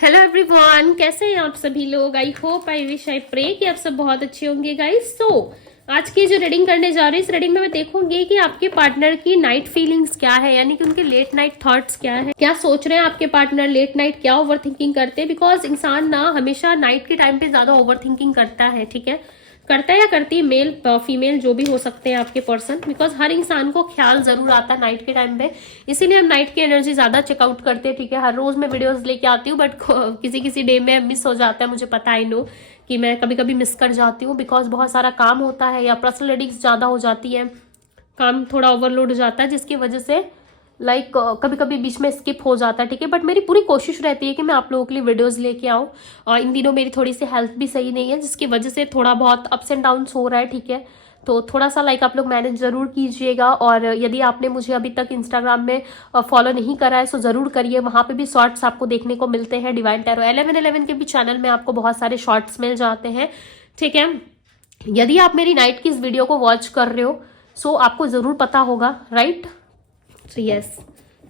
Hello everyone, कैसे हैं आप सभी लोग। I hope I wish I pray कि आप सब बहुत अच्छे होंगे गाइस। आज की जो रीडिंग करने जा रही हूँ, इस रीडिंग में मैं देखूंगी कि आपके पार्टनर की नाइट फीलिंग्स क्या है, यानी कि उनके लेट नाइट थॉट्स क्या है, क्या सोच रहे हैं आपके पार्टनर लेट नाइट, क्या ओवर थिंकिंग करते हैं। बिकॉज इंसान ना हमेशा नाइट के टाइम पे ज्यादा ओवर थिंकिंग करता है, ठीक है, करता है या करती है, मेल फीमेल जो भी हो सकते हैं आपके पर्सन। बिकॉज हर इंसान को ख्याल जरूर आता है नाइट के टाइम पे, इसीलिए हम नाइट की एनर्जी ज्यादा चेकआउट करते हैं, ठीक है। हर रोज मैं वीडियोस लेके आती हूँ, बट किसी किसी डे में मिस हो जाता है, मुझे पता ही नो कि मैं कभी कभी मिस कर जाती हूँ, बिकॉज बहुत सारा काम होता है या पर्सनल रीडिंग्स ज्यादा हो जाती है, काम थोड़ा ओवरलोड हो जाता है, जिसकी वजह से लाइक कभी कभी बीच में स्किप हो जाता है, ठीक है। बट मेरी पूरी कोशिश रहती है कि मैं आप लोगों के लिए वीडियोस लेके आऊँ। और इन दिनों मेरी थोड़ी सी हेल्थ भी सही नहीं है, जिसकी वजह से थोड़ा बहुत अप्स एंड डाउन्स हो रहा है, ठीक है। तो थोड़ा सा लाइक आप लोग मैनेज जरूर कीजिएगा। और यदि आपने मुझे अभी तक इंस्टाग्राम में फॉलो नहीं करा है, सो जरूर करिए। वहाँ पे भी शॉर्ट्स आपको देखने को मिलते हैं। डिवाइन टैरो 1111 के भी चैनल में आपको बहुत सारे शॉर्ट्स मिल जाते हैं, ठीक है। यदि आप मेरी नाइट की इस वीडियो को वॉच कर रहे हो, सो आपको जरूर पता होगा, राइट। सो यस,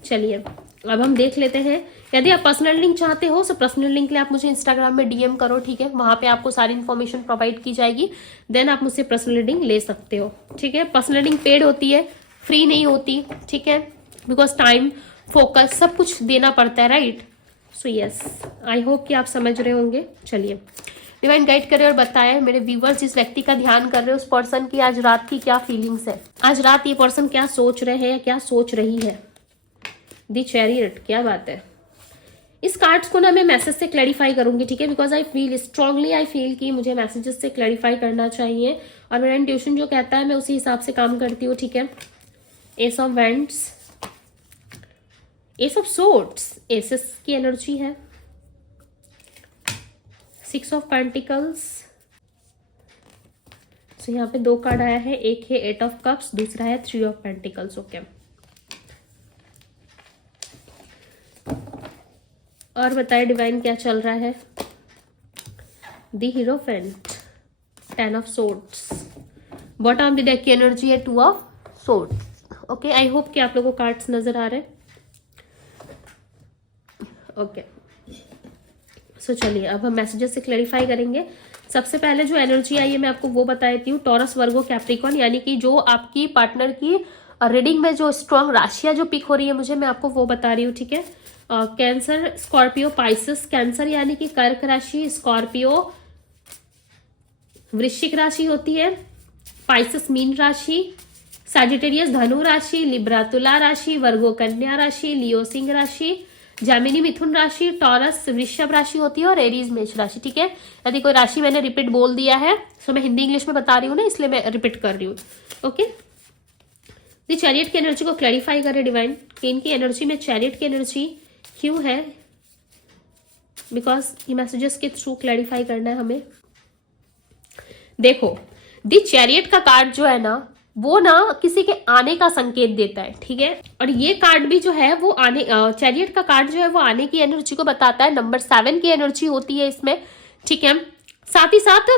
चलिए अब हम देख लेते हैं। यदि आप पर्सनल लिंक चाहते हो, सो पर्सनल लिंक के लिए आप मुझे इंस्टाग्राम में डीएम करो, ठीक है। वहां पे आपको सारी इन्फॉर्मेशन प्रोवाइड की जाएगी, देन आप मुझसे पर्सनल रीडिंग ले सकते हो, ठीक है। पर्सनल रीडिंग पेड होती है, फ्री नहीं होती, ठीक है। बिकॉज टाइम, फोकस, सब कुछ देना पड़ता है, राइट। सो यस, आई होप कि आप समझ रहे होंगे। चलिए, डिवाइन गाइड करे और बताए मेरे व्यूवर्स, जिस व्यक्ति का ध्यान कर रहे हो उस पर्सन की आज रात की क्या फीलिंग्स है, आज रात ये पर्सन क्या सोच रहे हैं, क्या सोच रही है। दी चैरियट, क्या बात है। इस कार्ड्स को ना मैं मैसेज से क्लैरिफाई करूंगी, ठीक है। Because I feel strongly, I feel कि मुझे मैसेजेस से क्लैरिफाई करना चाहिए, और मेरा इंट्यूशन जो कहता है मैं उसी हिसाब से काम करती हूँ, ठीक है। Ace of wands, ace of swords, aces की एनर्जी है। 6 ऑफ पेंटिकल्स, तो यहाँ पे 2 कार्ड आया है, एक है 8 ऑफ कप्स, दूसरा है 3 ऑफ पेंटिकल्स, ओके। और बताए डिवाइन क्या चल रहा है। The hierophant, 10 of swords, bottom of the deck की एनर्जी है 2 of swords, okay. I hope कि आप लोगों को कार्ड्स नजर आ रहे हैं, ओके। सो चलिए अब हम मैसेजेस से क्लैरिफाई करेंगे। सबसे पहले जो एनर्जी आई है मैं आपको वो बता देती हूँ। टॉरस, वर्गो, कैप्रिकॉर्न, यानी कि जो आपकी पार्टनर की रीडिंग में जो स्ट्रॉन्ग राशियां जो पिक हो रही है मुझे, मैं आपको वो बता रही हूँ, ठीक है। Cancer, Scorpio, Pisces. कैंसर यानी कि कर्क राशि, स्कॉर्पियो वृश्चिक राशि होती है, पाइसेस मीन राशि, सैजिटेरियस धनु राशि, लिब्रा तुला राशि, वर्गो कन्या राशि, लियो सिंह राशि, जैमिनी मिथुन राशि, टॉरस वृषभ राशि होती है, और एरीज मेष राशि, ठीक है। यदि कोई राशि मैंने रिपीट बोल दिया है तो मैं हिंदी इंग्लिश में बता रही हूँ ना, इसलिए मैं रिपीट कर रही हूँ, ओके। दी चैरियट की एनर्जी को क्लैरिफाई करे डिवाइन कि इनकी एनर्जी में चैरियट की एनर्जी क्यों है, बिकॉज ये मैसेजेस के थ्रू क्लैरिफाई करना है हमें। देखो, दी चैरियट का कार्ड जो है ना, वो ना किसी के आने का संकेत देता है, ठीक है। और ये कार्ड भी जो है वो आने, चैरियट का कार्ड जो है वो आने की एनर्जी को बताता है। नंबर 7 की एनर्जी होती है इसमें, ठीक है। साथ ही साथ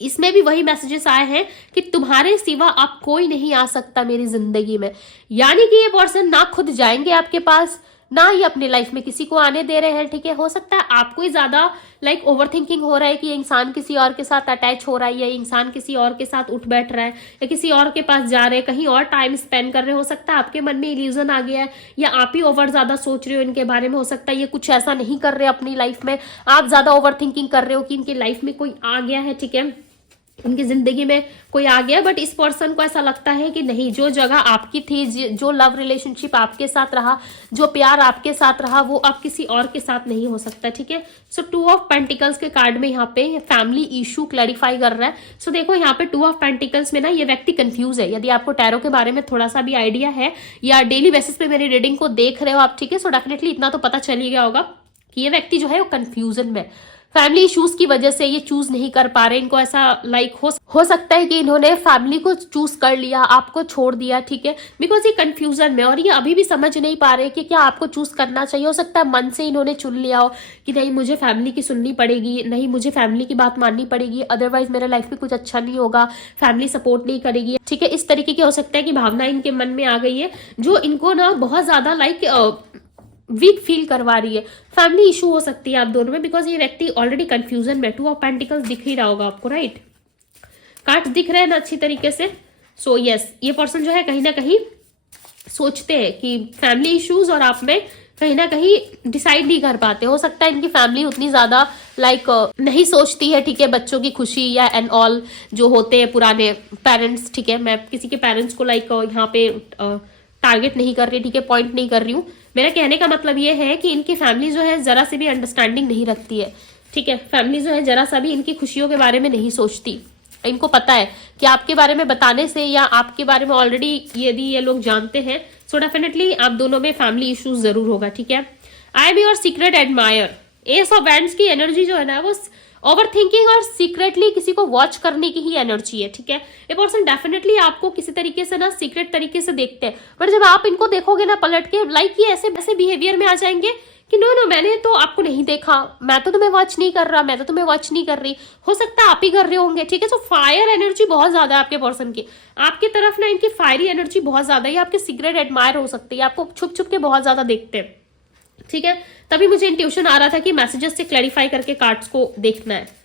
इसमें भी वही मैसेजेस आए हैं कि तुम्हारे सिवा अब कोई नहीं आ सकता मेरी जिंदगी में, यानी कि ये पर्सन ना खुद जाएंगे आपके पास, ना ही अपने लाइफ में किसी को आने दे रहे हैं, ठीक है। हो सकता है आपको ही ज्यादा लाइक ओवर थिंकिंग हो रहा है कि ये इंसान किसी और के साथ अटैच हो रहा है, या इंसान किसी और के साथ उठ बैठ रहा है, या किसी और के पास जा रहे हैं, कहीं और टाइम स्पेंड कर रहे। हो सकता है आपके मन में इल्यूजन आ गया है, या आप ही ओवर ज्यादा सोच रहे हो इनके बारे में। हो सकता है ये कुछ ऐसा नहीं कर रहे अपनी लाइफ में, आप ज्यादा ओवर थिंकिंग कर रहे हो कि इनकी लाइफ में कोई आ गया है, ठीक है, उनकी जिंदगी में कोई आ गया। बट इस पर्सन को ऐसा लगता है कि नहीं, जो जगह आपकी थी, जो लव रिलेशनशिप आपके साथ रहा, जो प्यार आपके साथ रहा, वो अब किसी और के साथ नहीं हो सकता, ठीक है। सो 2 ऑफ पेंटिकल्स के कार्ड में यहाँ पे फैमिली इशू क्लैरिफाई कर रहा है। सो देखो यहाँ पे 2 ऑफ पेंटिकल्स में ना ये व्यक्ति कंफ्यूज है। यदि आपको टैरो के बारे में थोड़ा सा भी आइडिया है, या डेली बेसिस पे मेरी रीडिंग को देख रहे हो आप, ठीक है, सो डेफिनेटली इतना तो पता चल ही गया होगा कि ये व्यक्ति जो है वो कंफ्यूजन में, फैमिली इश्यूज की वजह से ये चूज नहीं कर पा रहे। इनको ऐसा लाइक हो सकता है कि इन्होंने फैमिली को चूज कर लिया, आपको छोड़ दिया, ठीक है, बिकॉज ये कंफ्यूजन में, और ये अभी भी समझ नहीं पा रहे कि क्या आपको चूज करना चाहिए। हो सकता है मन से इन्होंने चुन लिया हो कि नहीं, मुझे फैमिली की सुननी पड़ेगी, नहीं मुझे फैमिली की बात माननी पड़ेगी, अदरवाइज मेरा लाइफ में कुछ अच्छा नहीं होगा, फैमिली सपोर्ट नहीं करेगी, ठीक है। इस तरीके की हो सकता है कि भावना इनके मन में आ गई है, जो इनको ना बहुत ज्यादा लाइक वीक फील करवा रही है। फैमिली इशू हो सकती है आप दोनों में, बिकॉज ये व्यक्ति ऑलरेडी कंफ्यूजन में, 2 ऑफ पेंटिकल्स दिख ही रहा होगा आपको, राइट। कार्ड्स दिख रहे हैं ना अच्छी तरीके से। सो यस, ये पर्सन जो है कहीं ना कहीं सोचते हैं कि फैमिली इश्यूज, और आप में कहीं ना कहीं डिसाइड नहीं कर पाते। हो सकता है इनकी फैमिली उतनी ज्यादा नहीं सोचती है, ठीक है, बच्चों की खुशी या एंड ऑल जो होते हैं पुराने पेरेंट्स, ठीक है। मैं किसी के पेरेंट्स को यहाँ पे टारगेट नहीं कर रही, ठीक है, पॉइंट नहीं कर रही हूँ। मेरा कहने का मतलब ये है कि इनकी फैमिली जो है जरा से भी अंडरस्टैंडिंग नहीं रखती है, ठीक है। फैमिली जो है जरा सा भी इनकी खुशियों के बारे में नहीं सोचती। इनको पता है कि आपके बारे में बताने से या आपके बारे में ऑलरेडी यदि ये लोग जानते हैं, सो डेफिनेटली आप दोनों में फैमिली इश्यूज जरूर होगा, ठीक है। I am your secret admire. S of wands की एनर्जी जो है ना, वो ओवर थिंकिंग और सीक्रेटली किसी को वॉच करने की ही एनर्जी है, ठीक है। ये पर्सन डेफिनेटली आपको किसी तरीके से ना सीक्रेट तरीके से देखते हैं, पर जब आप इनको देखोगे ना पलट के, ये ऐसे बिहेवियर में आ जाएंगे कि नो मैंने तो आपको नहीं देखा, मैं तो तुम्हें वॉच नहीं कर रहा, मैं तो तुम्हें वॉच नहीं कर रही। हो सकता है आप ही कर रहे होंगे, ठीक है। सो फायर एनर्जी बहुत ज्यादा है आपके पर्सन की, आपकी तरफ ना इनकी फायरी एनर्जी बहुत ज्यादा है। आपके सीक्रेट एडमायर हो सकती है, आपको छुप छुप के बहुत ज्यादा देखते हैं, ठीक है। तभी मुझे इंट्यूशन आ रहा था कि मैसेजेस से क्लैरिफाई करके कार्ड्स को देखना है।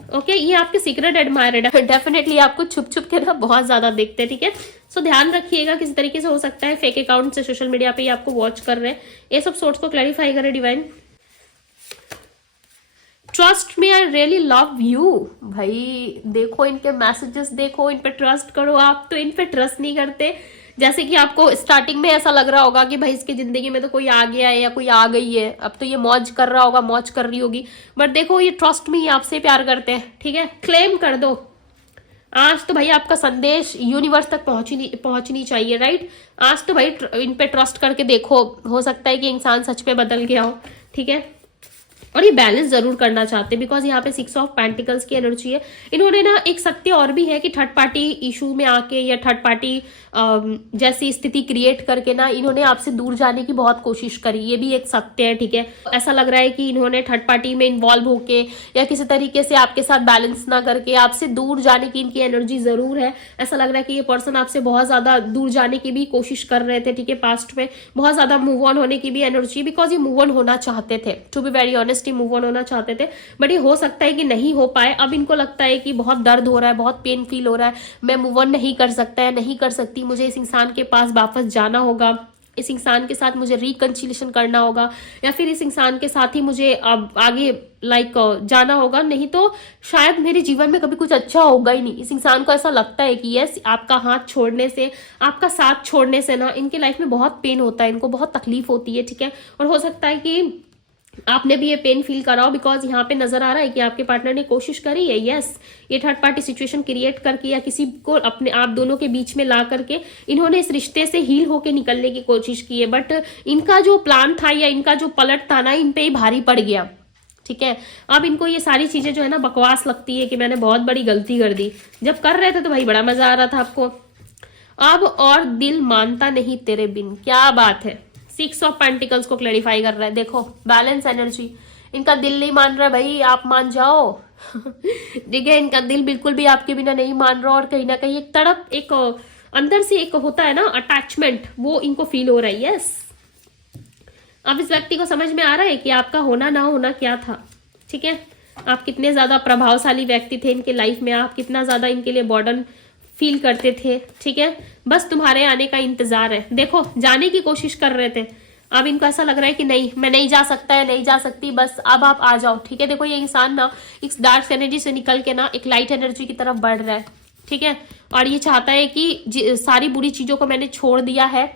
ओके, ये आपके सीक्रेट एडमायर है, डेफिनेटली आपको छुप छुप के ना बहुत ज्यादा देखते हैं, ठीक है। सो ध्यान रखिएगा, किसी तरीके से हो सकता है फेक अकाउंट से सोशल मीडिया पे आपको वॉच कर रहे हैं। ये सब सोर्स को क्लैरिफाई करें divine. Trust me, I really love you. भाई देखो इनके मैसेजेस, देखो इन पे ट्रस्ट करो। आप तो इन पे ट्रस्ट नहीं करते। जैसे कि आपको स्टार्टिंग में ऐसा लग रहा होगा कि भाई इसकी जिंदगी में तो कोई आ गया है या कोई आ गई है, अब तो ये मौज कर रहा होगा, मौज कर रही होगी, बट देखो ये ट्रस्ट में ही आपसे प्यार करते हैं, ठीक है। क्लेम कर दो आज तो भाई, आपका संदेश यूनिवर्स तक पहुंचनी चाहिए, राइट। आज तो भाई इन पे ट्रस्ट करके देखो, हो सकता है कि इंसान सच में बदल गया हो, ठीक है। और ये बैलेंस जरूर करना चाहते हैं, बिकॉज यहाँ पे 6 ऑफ पेंटिकल्स की एनर्जी है। इन्होंने ना एक सत्य और भी है कि थर्ड पार्टी इशू में आके या थर्ड पार्टी जैसी स्थिति क्रिएट करके ना इन्होंने आपसे दूर जाने की बहुत कोशिश करी, ये भी एक सत्य है, ठीक है। ऐसा लग रहा है कि इन्होंने थर्ड पार्टी में इन्वॉल्व होके या किसी तरीके से आपके साथ बैलेंस ना करके आपसे दूर जाने की इनकी एनर्जी जरूर है। ऐसा लग रहा है कि ये पर्सन आपसे बहुत ज्यादा दूर जाने की भी कोशिश कर रहे थे, ठीक है। पास्ट में बहुत ज्यादा मूव ऑन होने की भी एनर्जी, बिकॉज ये मूव ऑन होना चाहते थे, to be very honest, move on होना चाहते थे, बट ये हो सकता है कि नहीं हो पाए। अब इनको लगता है कि बहुत दर्द हो रहा है, बहुत पेन फील हो रहा है, मैं मूव ऑन नहीं कर सकता है, नहीं कर सकती, मुझे इस इंसान के पास वापस जाना होगा, इस इंसान के साथ मुझे रिकंसिलिएशन करना होगा, या फिर इस इंसान के साथ ही मुझे अब आगे जाना होगा, नहीं तो शायद मेरे जीवन में कभी कुछ अच्छा होगा ही नहीं। इस इंसान को ऐसा लगता है कि यस, आपका हाथ छोड़ने से, आपका साथ छोड़ने से ना इनके लाइफ में बहुत पेन होता है, इनको बहुत तकलीफ होती है, ठीक है। और हो सकता है कि आपने भी ये पेन फील कराओ, बिकॉज यहाँ पे नजर आ रहा है कि आपके पार्टनर ने कोशिश करी है, यस, ये थर्ड पार्टी सिचुएशन क्रिएट करके या किसी को अपने आप दोनों के बीच में ला करके इन्होंने इस रिश्ते से हील होके निकलने की कोशिश की है, बट इनका जो प्लान था या इनका जो पलट था ना, इन पे ही भारी पड़ गया, ठीक है। अब इनको ये सारी चीजें जो है ना बकवास लगती है कि मैंने बहुत बड़ी गलती कर दी। जब कर रहे थे तो भाई बड़ा मजा आ रहा था आपको। अब और दिल मानता नहीं तेरे बिन, क्या बात है। 6 ऑफ पेंटिकल्स को क्लैरिफाई कर रहा है, देखो बैलेंस एनर्जी। इनका दिल नहीं मान रहा है भाई, आप मान जाओ ठीक है। इनका दिल बिल्कुल भी आपके बिना नहीं मान रहा, और कहीं ना कहीं एक तड़प, एक अंदर से एक होता है ना अटैचमेंट, वो इनको फील हो रहा है, यस। अब इस व्यक्ति को समझ में आ रहा है कि आपका होना ना होना क्या था, ठीक है। आप कितने ज्यादा प्रभावशाली व्यक्ति थे इनके लाइफ में, आप कितना ज्यादा इनके लिए बर्डन फील करते थे, ठीक है। बस तुम्हारे आने का इंतजार है। देखो जाने की कोशिश कर रहे थे, अब इनको ऐसा लग रहा है कि नहीं, मैं नहीं जा सकता है, नहीं जा सकती, बस अब आप आ जाओ, ठीक है। देखो ये इंसान ना इस डार्क एनर्जी से निकल के ना एक लाइट एनर्जी की तरफ बढ़ रहा है, ठीक है। और ये चाहता है कि सारी बुरी चीजों को मैंने छोड़ दिया है,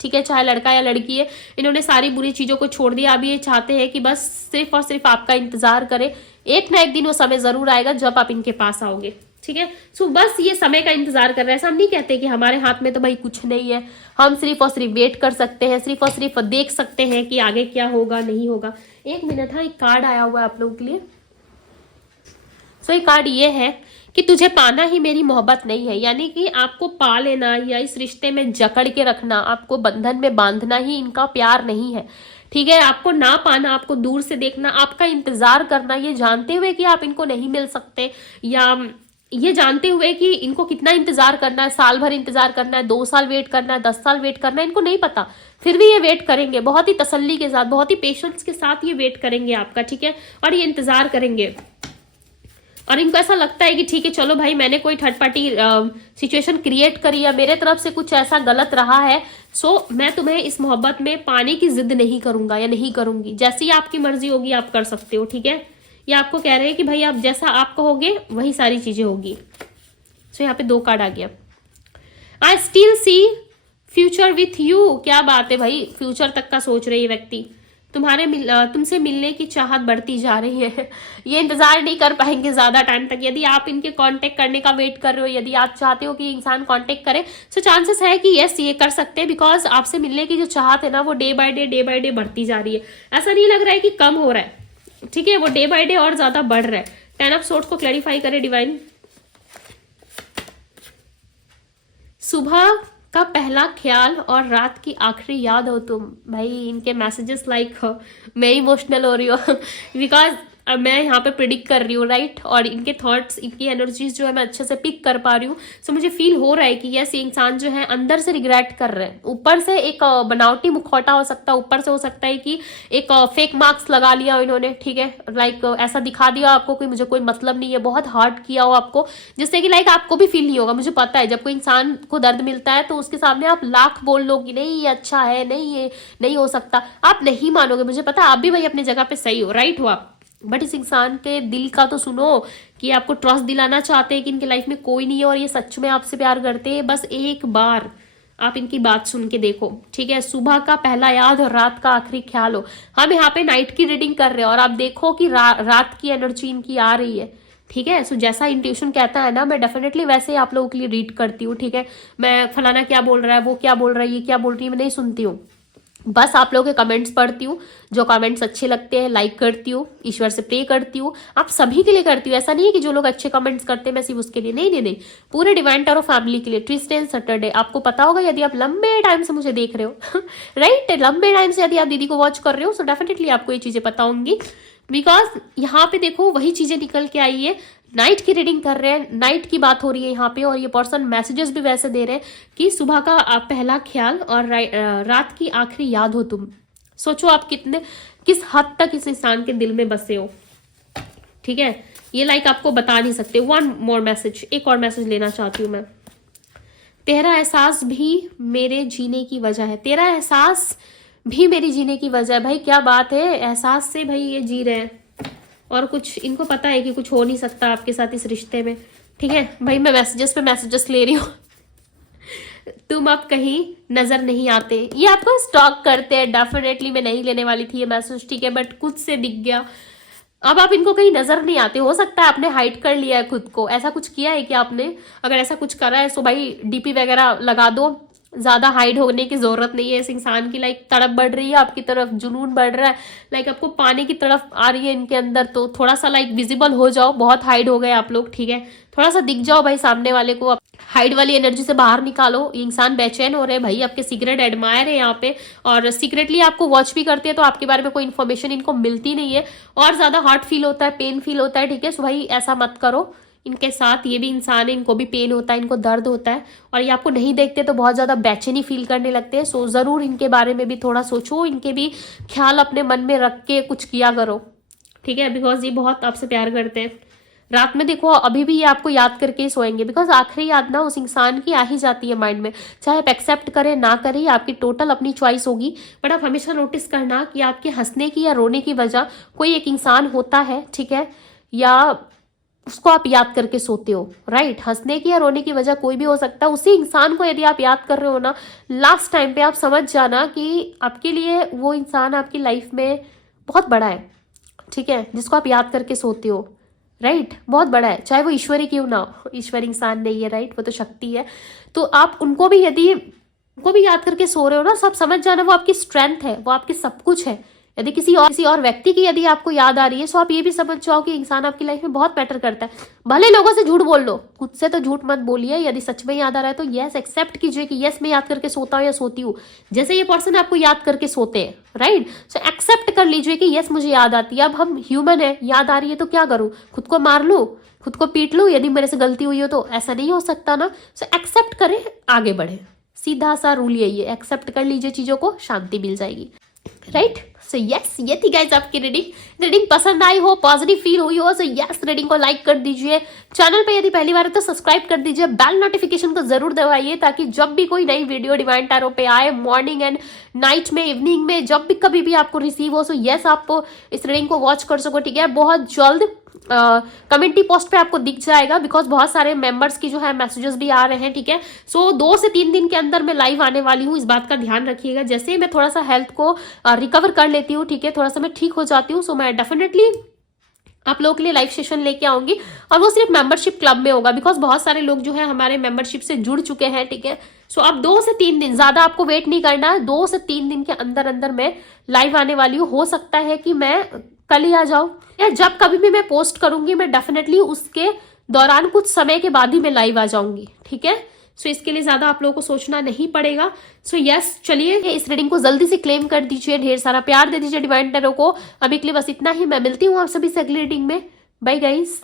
ठीक है, चाहे लड़का या लड़की है, इन्होंने सारी बुरी चीजों को छोड़ दिया। अभी ये चाहते हैं कि बस सिर्फ और सिर्फ आपका इंतजार करें, एक ना एक दिन वो समय जरूर आएगा जब आप इनके पास आओगे, ठीक है। सो बस ये समय का इंतजार कर रहे हैं। ऐसा हम नहीं कहते कि हमारे हाथ में तो भाई कुछ नहीं है, हम सिर्फ और सिर्फ वेट कर सकते हैं, सिर्फ और सिर्फ देख सकते हैं कि आगे क्या होगा नहीं होगा। एक मिनट, हाँ, एक कार्ड आया हुआ है आप लोगों के लिए। सो ये कार्ड ये है कि तुझे पाना ही मेरी मोहब्बत नहीं है, यानी कि आपको पा लेना या इस रिश्ते में जकड़ के रखना, आपको बंधन में बांधना ही इनका प्यार नहीं है, ठीक है। आपको ना पाना, आपको दूर से देखना, आपका इंतजार करना, ये जानते हुए कि आप इनको नहीं मिल सकते, या ये जानते हुए कि इनको कितना इंतजार करना है, साल भर इंतजार करना है, 2 साल वेट करना है, 10 साल वेट करना है, इनको नहीं पता, फिर भी ये वेट करेंगे बहुत ही तसल्ली के साथ, बहुत ही पेशेंस के साथ ये वेट करेंगे आपका, ठीक है, और ये इंतजार करेंगे। और इनको ऐसा लगता है कि ठीक है चलो भाई, मैंने कोई थर्ड पार्टी सिचुएशन क्रिएट करी या मेरे तरफ से कुछ ऐसा गलत रहा है, सो मैं तुम्हें इस मोहब्बत में पाने की जिद नहीं करूंगा या नहीं करूंगी, जैसी आपकी मर्जी होगी आप कर सकते हो, ठीक है। ये आपको कह रहे हैं कि भाई आप जैसा आप कहोगे वही सारी चीजें होगी। सो यहाँ पे 2 कार्ड आ गया। I still see future with you. क्या बात है भाई, फ्यूचर तक का सोच रही है व्यक्ति, तुमसे मिलने की चाहत बढ़ती जा रही है। ये इंतजार नहीं कर पाएंगे ज्यादा टाइम तक। यदि आप इनके कांटेक्ट करने का वेट कर रहे हो, यदि आप चाहते हो कि इंसान कांटेक्ट करे, सो चांसेस है कि यस ये कर सकते हैं, बिकॉज आपसे मिलने की जो चाहत है ना वो डे बाय डे बढ़ती जा रही है। ऐसा नहीं लग रहा है कि कम हो रहा है, ठीक है, वो डे बाय डे और ज्यादा बढ़ रहा है। 10 ऑफ सोर्ड्स को क्लैरिफाई करे डिवाइन। सुबह का पहला ख्याल और रात की आखिरी याद हो तुम। भाई इनके मैसेजेस लाइक मैं इमोशनल हो रही हूँ बिकॉज अब मैं यहाँ पे प्रिडिक्ट कर रही हूँ, राइट, और इनके थॉट्स, इनकी एनर्जीज जो है मैं अच्छे से पिक कर पा रही हूँ। सो मुझे फील हो रहा है कि यस ये इंसान जो है अंदर से रिग्रेट कर रहे हैं। ऊपर से एक बनावटी मुखौटा हो सकता है, ऊपर से हो सकता है कि एक फेक मार्क्स लगा लिया इन्होंने, ठीक है, लाइक ऐसा दिखा दिया आपको कि मुझे कोई मतलब नहीं है, बहुत हार्ड किया हो आपको, जिससे कि लाइक आपको भी फील नहीं होगा। मुझे पता है जब कोई इंसान को दर्द मिलता है तो उसके सामने आप लाख बोल लो कि नहीं ये अच्छा है, नहीं ये नहीं हो सकता, आप नहीं मानोगे। मुझे पता है आप भी भाई अपनी जगह पे सही हो, राइट हो आप, बट इस इंसान के दिल का तो सुनो कि आपको ट्रस्ट दिलाना चाहते हैं कि इनकी लाइफ में कोई नहीं है और ये सच में आपसे प्यार करते हैं। बस एक बार आप इनकी बात सुन के देखो, ठीक है। सुबह का पहला याद और रात का आखिरी ख्याल हो। हम यहाँ पे नाइट की रीडिंग कर रहे हैं और आप देखो कि रात की एनर्जी इनकी आ रही है, ठीक है। सो जैसा इंट्यूशन कहता है ना, मैं डेफिनेटली वैसे ही आप लोगों के लिए रीड करती हूँ, ठीक है। मैं फलाना क्या बोल रहा है, वो क्या बोल रहा है, ये क्या बोल रही है, मैं नहीं सुनती हूँ, बस आप लोगों के कमेंट्स पढ़ती हूँ, जो कमेंट्स अच्छे लगते हैं लाइक करती हूँ, ईश्वर से प्रे करती हूँ, आप सभी के लिए करती हूँ। ऐसा नहीं है कि जो लोग अच्छे कमेंट्स करते हैं मैं सिर्फ उसके लिए, नहीं नहीं नहीं, पूरे डिवाइन टैरो फैमिली के लिए। ट्यूसडे एंड सैटरडे आपको पता होगा यदि आप लंबे टाइम से मुझे देख रहे हो राइट, लंबे टाइम से यदि आप दीदी को वॉच कर रहे हो तो डेफिनेटली आपको ये चीजें पता होंगी, बिकॉज यहाँ पे देखो वही चीजें निकल के आई है। नाइट की रीडिंग कर रहे हैं, नाइट की बात हो रही है यहाँ पे, और ये पर्सन मैसेजेस भी वैसे दे रहे हैं कि सुबह का पहला ख्याल और रात की आखिरी याद हो तुम। सोचो आप किस हद तक इस इंसान के दिल में बसे हो, ठीक है। ये लाइक आपको बता नहीं सकते। 1 मोर मैसेज, एक और मैसेज लेना चाहती हूँ मैं। तेरा एहसास भी मेरे जीने की वजह है। तेरा एहसास भी मेरी जीने की वजह है। भाई क्या बात है, एहसास से भाई ये जी रहे हैं और कुछ इनको पता है कि कुछ हो नहीं सकता आपके साथ इस रिश्ते में, ठीक है। भाई मैं मैसेजेस पे मैसेजेस ले रही हूँ तुम अब कहीं नजर नहीं आते। ये आपको स्टॉक करते हैं, डेफिनेटली मैं नहीं लेने वाली थी ये मैसेज, ठीक है, बट कुछ से दिख गया। अब आप इनको कहीं नजर नहीं आते। हो सकता है आपने हाइड कर लिया है खुद को, ऐसा कुछ किया है कि आपने, अगर ऐसा कुछ करा है तो भाई डीपी वगैरह लगा दो, ज्यादा हाइड होने की जरूरत नहीं है। इस इंसान की लाइक तड़प बढ़ रही है आपकी तरफ, जुनून बढ़ रहा है, लाइक आपको पाने की तरफ आ रही है इनके अंदर, तो थोड़ा सा लाइक विजिबल हो जाओ। बहुत हाइड हो गए आप लोग, ठीक है, थोड़ा सा दिख जाओ भाई सामने वाले को, हाइड वाली एनर्जी से बाहर निकालो। ये इंसान बेचैन हो रहे हैं भाई, आपके सीक्रेट एडमायर है यहाँ पे, और सीक्रेटली आपको वॉच भी करते हैं, तो आपके बारे में कोई इन्फॉर्मेशन इनको मिलती नहीं है, और ज्यादा हार्ट फील होता है, पेन फील होता है, ठीक है। सो भाई ऐसा मत करो इनके साथ। ये भी इंसान है, इनको भी पेन होता है, इनको दर्द होता है, और ये आपको नहीं देखते तो बहुत ज्यादा बेचैनी फील करने लगते हैं। सो जरूर इनके बारे में भी थोड़ा सोचो, इनके भी ख्याल अपने मन में रख के कुछ किया करो, ठीक है, बिकॉज ये बहुत आपसे प्यार करते हैं। रात में देखो अभी भी ये आपको याद करके ही सोएंगे, बिकॉज आखिरी याद ना उस इंसान की आ ही जाती है माइंड में, चाहे आप एक्सेप्ट करें ना करें, आपकी टोटल अपनी चॉइस होगी। बट आप हमेशा नोटिस करना कि आपके हंसने की या रोने की वजह कोई एक इंसान होता है, ठीक है, या उसको आप याद करके सोते हो, राइट। हंसने की या रोने की वजह कोई भी हो सकता है। उसी इंसान को यदि आप याद कर रहे हो ना लास्ट टाइम पे, आप समझ जाना कि आपके लिए वो इंसान आपकी लाइफ में बहुत बड़ा है, ठीक है, जिसको आप याद करके सोते हो, राइट, बहुत बड़ा है, चाहे वो ईश्वरी क्यों ना हो। ईश्वर इंसान नहीं है, राइट, वो तो शक्ति है। तो आप उनको भी यदि उनको भी याद करके सो रहे हो ना, सब समझ जाना वो आपकी स्ट्रेंथ है, वो आपकी सब कुछ है। यदि किसी और व्यक्ति की यदि आपको याद आ रही है, तो आप ये भी समझ जाओ कि इंसान आपकी लाइफ में बहुत मैटर करता है। भले लोगों से झूठ बोल लो, खुद से तो झूठ मत बोलिए। यदि सच में याद आ रहा है तो यस एक्सेप्ट कीजिए कि यस मैं याद करके सोता हूँ या सोती हूँ, जैसे ये पर्सन आपको याद करके सोते हैं, राइट। सो एक्सेप्ट कर लीजिए कि यस मुझे याद आती है। अब हम ह्यूमन है, याद आ रही है तो क्या करूँ, खुद को मार लूँ, खुद को पीट लूँ यदि मेरे से गलती हुई हो तो, ऐसा नहीं हो सकता ना। सो एक्सेप्ट करें, आगे बढ़े, सीधा सा रूल यही है, एक्सेप्ट कर लीजिए चीजों को, शांति मिल जाएगी, राइट। सो यस, ये थी गाइस आपकी रीडिंग पसंद आई हो, पॉजिटिव फील हुई हो, सो यस रीडिंग को लाइक कर दीजिए। चैनल पे यदि पहली बार है तो सब्सक्राइब कर दीजिए, बेल नोटिफिकेशन को जरूर दबाइए ताकि जब भी कोई नई वीडियो डिवाइन टैरो पे आए, मॉर्निंग एंड नाइट में, इवनिंग में, जब भी कभी भी आपको रिसीव हो, सो यस आप इस रीडिंग को वॉच कर सको, ठीक है। बहुत जल्द कम्युनिटी पोस्ट पे आपको दिख जाएगा, बिकॉज बहुत सारे मेंबर्स की जो है मैसेजेस भी आ रहे हैं, ठीक है। सो 2 से 3 दिन के अंदर मैं लाइव आने वाली हूँ, इस बात का ध्यान रखिएगा। जैसे ही मैं थोड़ा सा हेल्थ को रिकवर कर लेती हूँ, ठीक है, थोड़ा सा मैं ठीक हो जाती हूँ, सो मैं डेफिनेटली आप लोगों के लिए लाइव सेशन लेके आऊंगी, और वो सिर्फ मेंबरशिप क्लब में होगा, बिकॉज बहुत सारे लोग जो है हमारे मेंबरशिप से जुड़ चुके हैं, ठीक है। सो अब 2 से 3 दिन, ज्यादा आपको वेट नहीं करना है, 2 से 3 दिन के अंदर अंदर मैं लाइव आने वाली हूँ। हो सकता है कि मैं कल ही आ जाऊं, या जब कभी भी मैं पोस्ट करूंगी मैं डेफिनेटली उसके दौरान कुछ समय के बाद ही मैं लाइव आ जाऊंगी, ठीक है। सो इसके लिए ज्यादा आप लोगों को सोचना नहीं पड़ेगा। सो यस, चलिए इस रीडिंग को जल्दी से क्लेम कर दीजिए, ढेर सारा प्यार दे दीजिए डिवाइन टैरो को। अभी के लिए बस इतना ही, मैं मिलती हूँ आप सभी से अगली रीडिंग में। Bye guys.